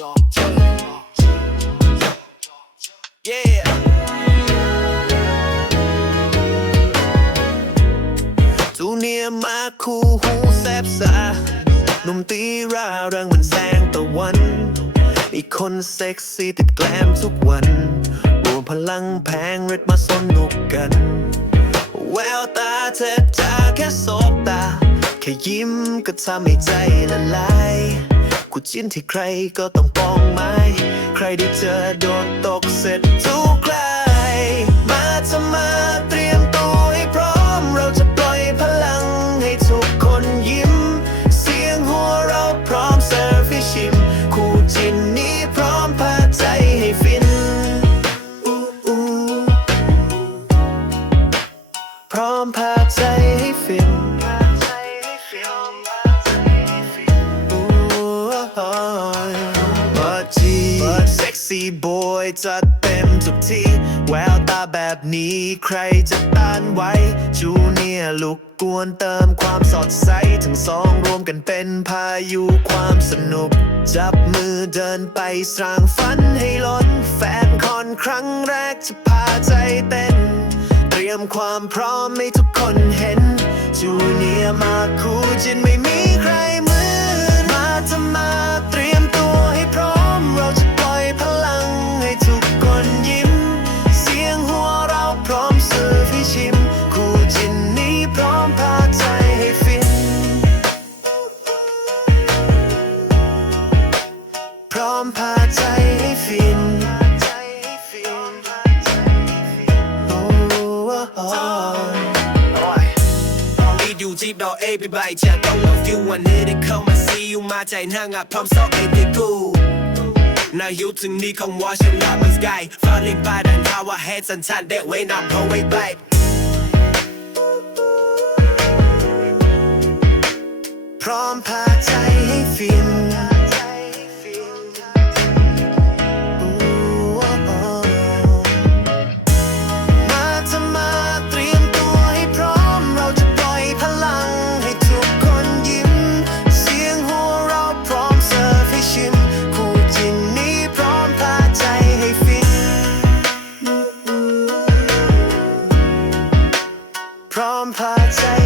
Yeah จูเนียร์มาคู่หูแซบซาหนุ่มตีราเริงเหมือนแสงตะวัน อีกคนเซ็กซี่ติดแกลมทุกวัน รวมพลังแพงเรดมาสนุกกัน แววตาเธอจ้าแค่สบตา แค่ยิ้มก็ทำให้ใจละลาย กูจิ้นที่ใครก็ต้องปองไม้ ใครได้เจอโดนตกเสร็จทุกใครมาทำมาเตรียมตัวให้พร้อม เราจะปล่อยพลังให้ทุกคนยิ้ม เสียงหัวเราพร้อมเสิร์ฟให้ชิม คู่จิ้นนี้พร้อมพาใจให้ฟินพร้อมพาใจให้ฟิน ซี่บอยจัดเต็มทุกที่ แววตาแบบนี้ใครจะต้านไว้จูเนียลุกกวนเติมความสดใสทั้งสองรวมกันเป็นพายุความสนุก จับมือเดินไปสร้างฝันให้ล้น แฟนคอนครั้งแรกจะพาใจเต้น เตรียมความพร้อมให้ทุกคนเห็นจูเนียมาคูจินไม่มี Need you deep down everybody just don't love you I need it come and see you มาใจนั่งอะพร้อมสอบให้ได้กูนายุถึงนี้คงว่าฉันรักมันสกาย Falling by the now I had สัญชาติเด็กไว้นำเพราะไว้ไปพร้อมพาใจให้ฟิน พร้อมพาใจ